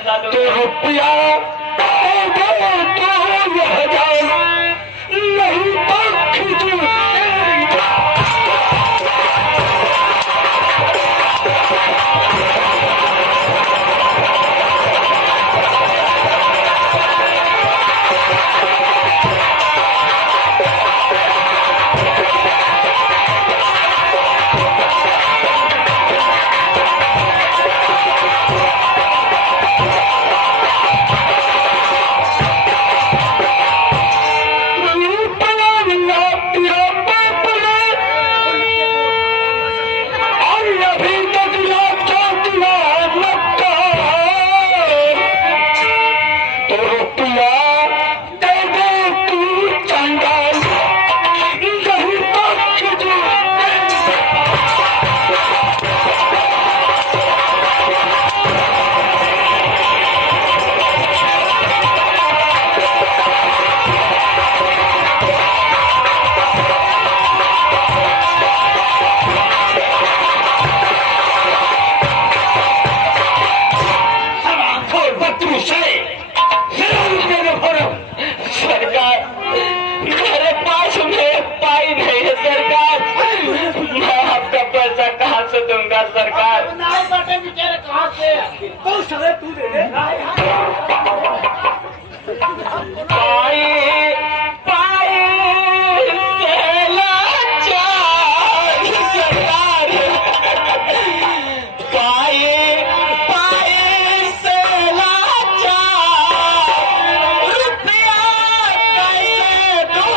पैसा दो तो रुपया नहीं तो सरकार बेचारे कहाँ से तो समय तू दे दे पाई पाई सरकार पाई पाई से रुपया कैसे दो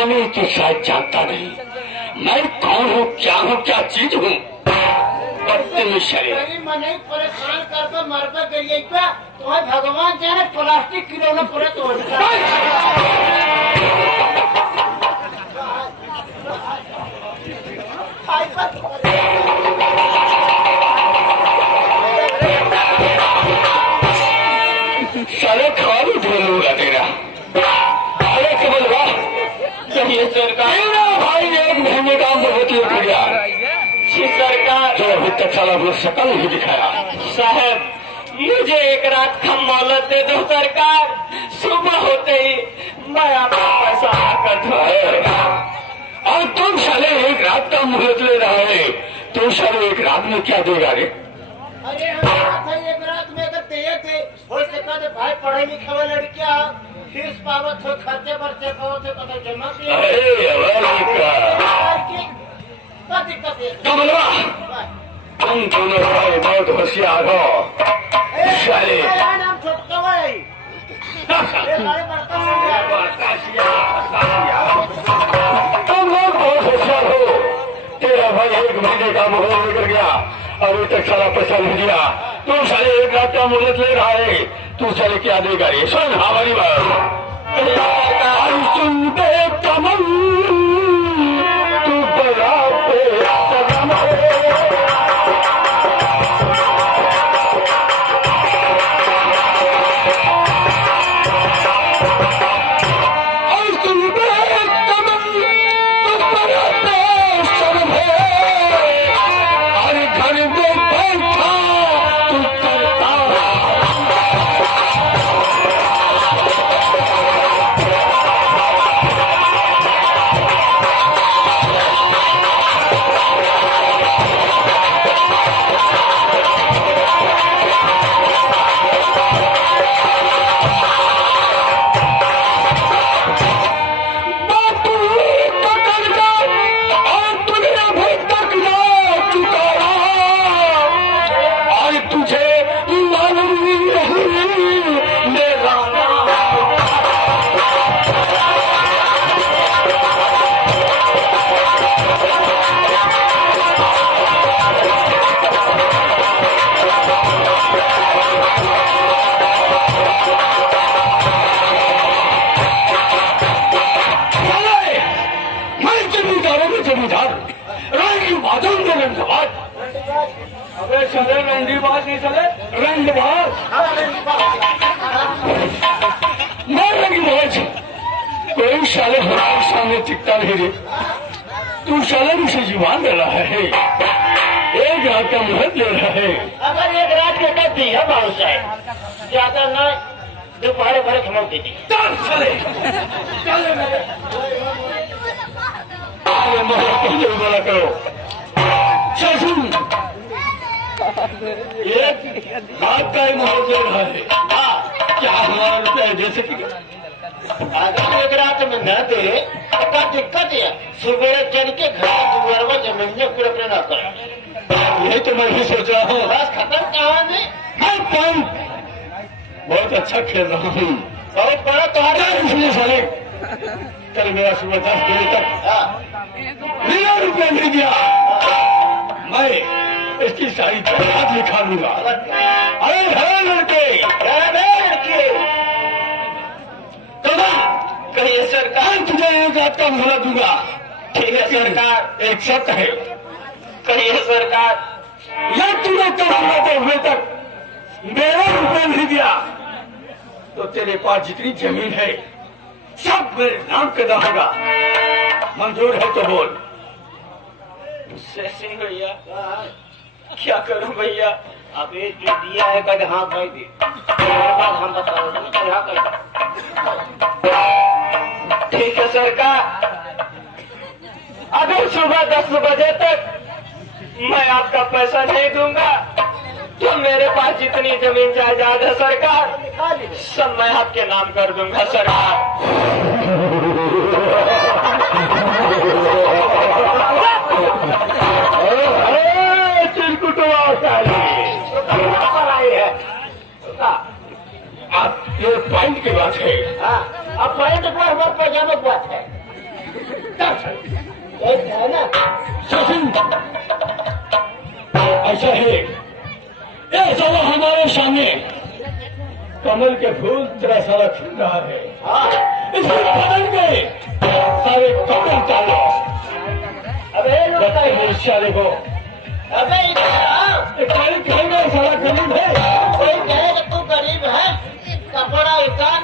हमें तो शायद जानता नहीं मैं कौन हूँ, क्या चीज हूँ। मने परेशान कर दो मर पे गई तो भगवान जाने प्लास्टिक खिलौना पड़े तो सारे खाली ढोलूंगा तेरा। अरे केवल वाह सरकार भाई एक महीने का बहुत लुट गया सरकार जो अभी तक साला अपना शकल नहीं दिखाया। साहब मुझे एक रात का मोहलत दे दो सरकार, सुबह होते ही मैं आपका पैसा आकर और तुम साले एक रात का मुहूर्त ले रहा है, तुम साले एक रात में क्या देगा रे? अरे एक रात में अगर दे हो सका तो भाई पढ़े लिखे वाले लड़कियां फीस पावत हो, खर्चे बर्चे पावत हो तो जमा तुम दोनों भाई बहुत होशियार हो। नाम छोटका भाई तुम लोग बहुत होशियार हो। तेरा भाई एक महीने का मुहूर्त लेकर गया, अभी तक सारा पैसा नहीं दिया। तू साले एक रात का मुहूर्त ले रहा है, तू साले क्या देगा रे? सुन हमारी बात सुनते कमल तू बड़ा साले रंडीबाज नहीं साले रंडबाज मैं रंडीबाज कोई साले हमारे सामने टिकता नहीं रे तू साले मुझसे जुबान दे रहा है एक रात का मुहूर्त ले रहा है अगर एक रात के कर दी है बहुत साहब ज्यादा न दोपहर भर खमक दीजिए चल चले चले मेरे बोला करो चल सुन एक रात का ही मुहूर्त ले रहा है क्या हमारा रुपया दे सकेगा अगर एक रात में न दे तो क्या दिक्कत है सुबह चल के घर दुआरवा जमीन में पूरा न कर यही तो मैं भी सोच रहा हूँ बस खत्म कहानी मैं पॉइंट बहुत अच्छा खेल रहा हूँ बहुत बड़ा तुम्हारा इसलिए साले कल मेरा सुबह 10 बजे तक मेरा रुपया नहीं दिया मैं इसकी सारी जायदाद लिखा लूंगा अरे है लड़के कहिए सरकार तुझे एक रात का मोहलत दूंगा ठीक है सरकार एक शर्त है कहिए सरकार या तूने कल सुबह हुए तक मेरा रुपया नहीं दिया तो तेरे पास जितनी जमीन है सब मेरे नाम का होगा मंजूर है तो बोल सिंह भैया क्या करूं भैया अभी जो दिया है कद हाँ भाई दे बाद हम बताओ यहाँ कर ठीक है सरकार अगर सुबह 10 बजे तक मैं आपका पैसा नहीं दूंगा तो मेरे पास जितनी जमीन जायदाद है सरकार सब मैं आपके नाम कर दूंगा सरकार आप ये पॉइंट की बात है अब पॉइंट पर हमारे पैजामा की बात है एक है ना सचिन ऐसा है ये साला हमारे सामने कमल के फूल तेरा सारा खिल रहा है इसमें बदल गए सारे कमल डालो अबे साले को अबे कहेंगे सारा गरीब है कोई कहे कि तू गरीब है कपड़ा उतार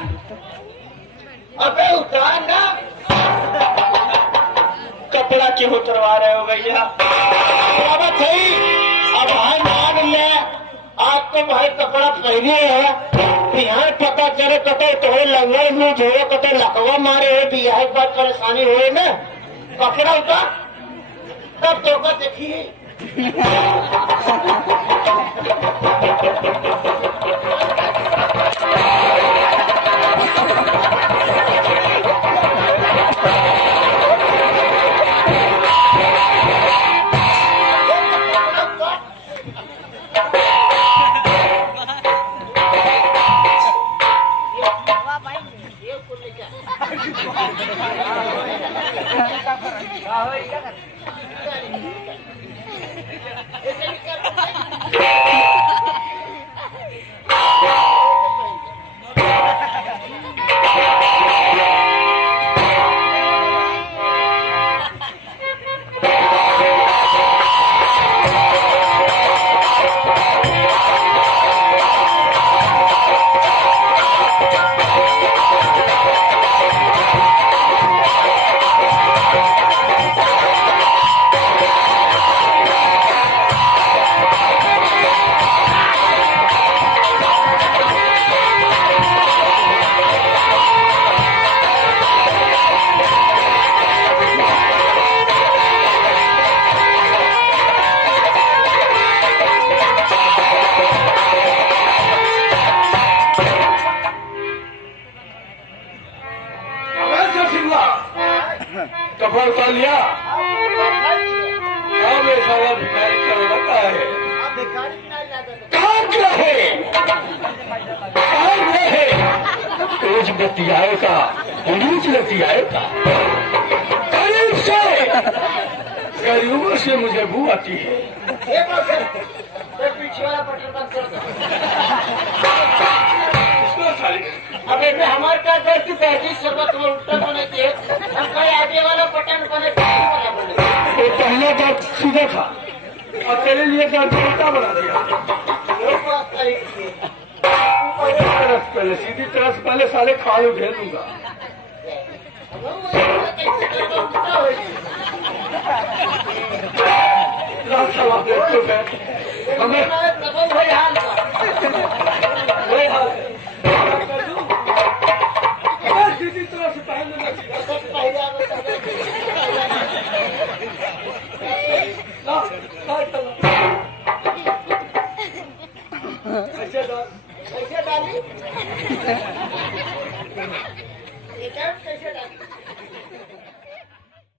अबे उतार ना कपड़ा क्यों उतरवा रहे हो भैया बाबत है अब हम मान ले आज तो भाई कपड़ा पहने है बिहार पता करे कते तोड़े लंगर में जोड़े कते लकवा मारे हो बिहार बात परेशानी हुए ना कपड़ा उतार तब तो का देखिए कपड़ा उतार लिया अब ये सारा भिखारी का लड़का है कहाँ क्या है कहाँ क्या है तेज बतियाए का नीच लतियाए का करीब से गरीबों से मुझे बू आती है पीछे वाला बटन बंद कर दो इसको साली अबे मैं हमारे क्या करती बैठी शरबत में उल्टा बने थे हम कहीं आगे वाला बटन बने वो पहले बात सीधा था और तेरे लिए क्या उल्टा बना दिया। पहले सीधी तरह से पहले साले खाल उठे दूंगा। हमें